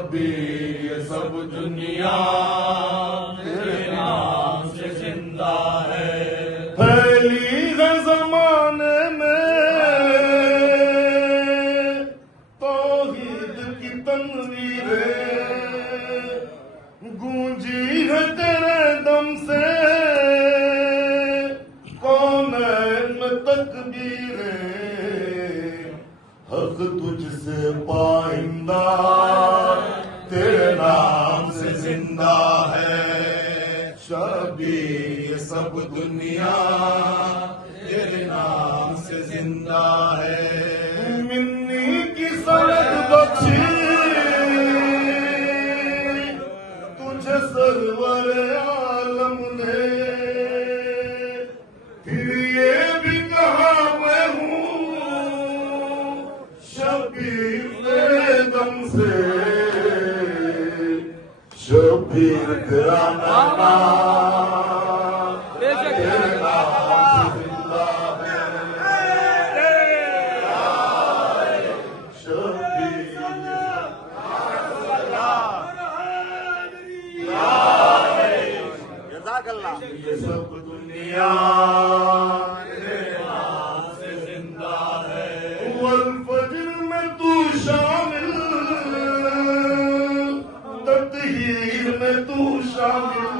शब्बीर ये सब दुनिया तेरे नाम से जिंदा है। फैली है जमाने में तौहीद की तनवीरें, गूंजी है तेरे दम से कौनैन में तकबीरें, हक तुझसे पाइंदा तेरे नाम से जिंदा है। शब्बीर ये सब दुनिया तेरे नाम से जिंदा है। मिन्नी की सनद बख्शी तुझे सरवर आलम ने, फिर ये भी कहा मैं हूँ शब्बीर तेरे दम से। शब्बीर तेरा नाम तेरे नाम से जिंदा है। शब्बीर ये सब दुनिया तेरे नाम से जिंदा है। वल फज्र में तू शामिल, तत्हीर में तू शामिल,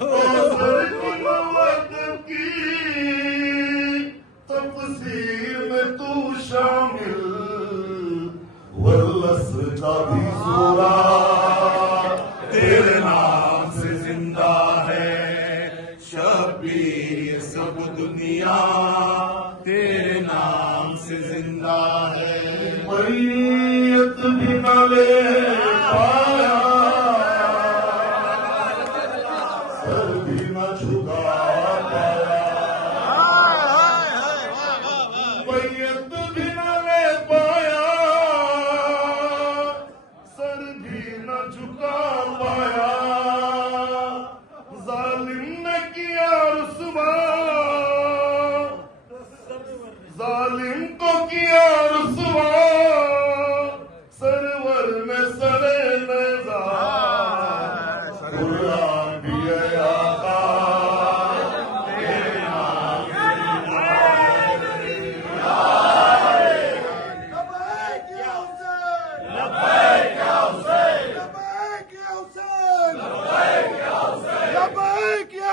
कौसर की मवक्क़त की तफसीर में तू शामिल, वल्लस का भी सूरा तेरे नाम से जिंदा है। शब्बीर ये सब दुनिया तेरे नाम से जिंदा है। मैयत भी न ले पाया, सर भी न झुका पाया, मैयत भी न ले पाया, सर भी न झुका पाया। जालिम ने किया रुसवा, जालिम को किया रुसवा, सरवर ने सरे नज़ा कुर्बान भी है आका तेरे नाम से जिंदा है। लब्बैक या हुसैन, लब्बैक या हुसैन, लब्बैक या हुसैन, लब्बैक या हुसैन, लब्बैक या हुसैन। लब्बैक या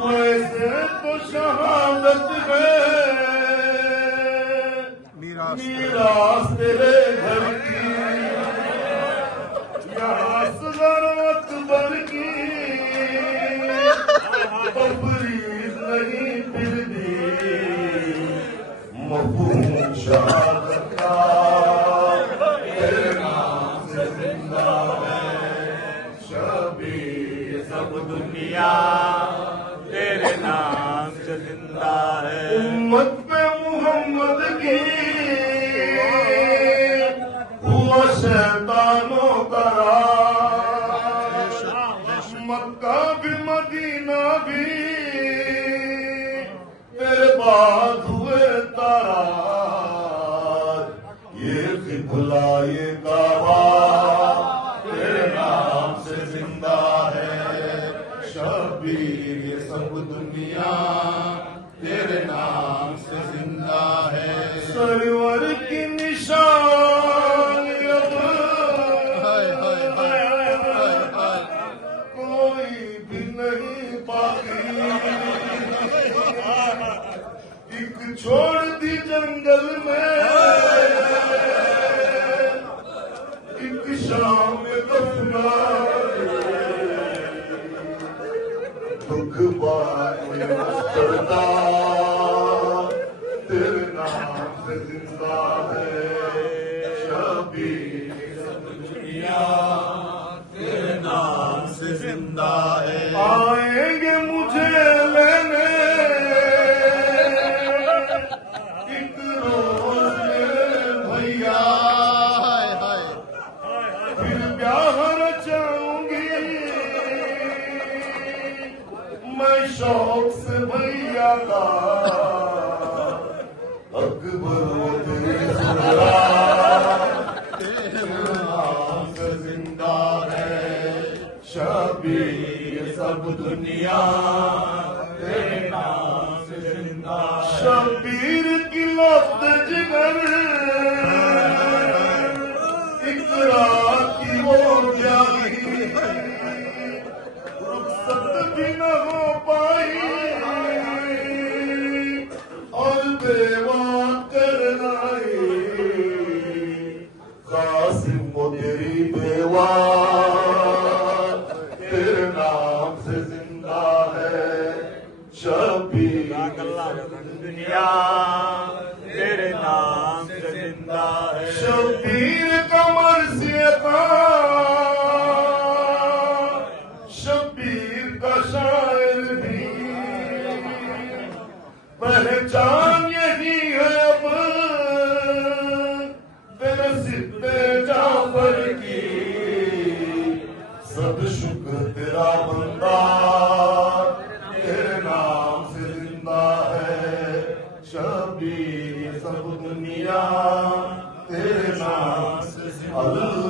वैसे तो शहादत है मीरास तेरे घर की, यहाँ असगर अकबर की तबरीज़ नहीं फिर भी मफहूम शहादत का तेरे नाम से जिंदा है। शब्बीर ये सब दुनिया तेरे नाम से जिंदा है। उम्मत पे मोहम्मद की हुआ शैतानों का राज, मक्का भी मदीना भी तेरे बाद हुए ताराज। ये क़िबला ये काबा तेरे नाम से जिंदा है। शब्बीर ये सब दुनिया तेरे नाम से जिंदा है। सरवर की निशान कोई भी नहीं बाकी, एक छोड़ दी जंगल में, एक शाम में दफना दुख करता तेरे नाम से जिंदा है। दुनिया तेरे नाम से जिंदा है। शबीर की लफ्ज़ जिगर इकरा की वो जागी रुखसत भी न हो पाई और बेवा करनाई कासिम वो तेरी बेवा तेरे नाम से जिंदा है। शबीर दुनिया तेरे नाम से जिंदा है। शबीर कमर से शबीर का शायर भी पहचान यही है अब तेरे सिद्दे जाफर की। सब शुक्र तेरा बंदा तेरे नाम से जिंदा है। शबीर सब दुनिया तेरे नाम से जिंदा है।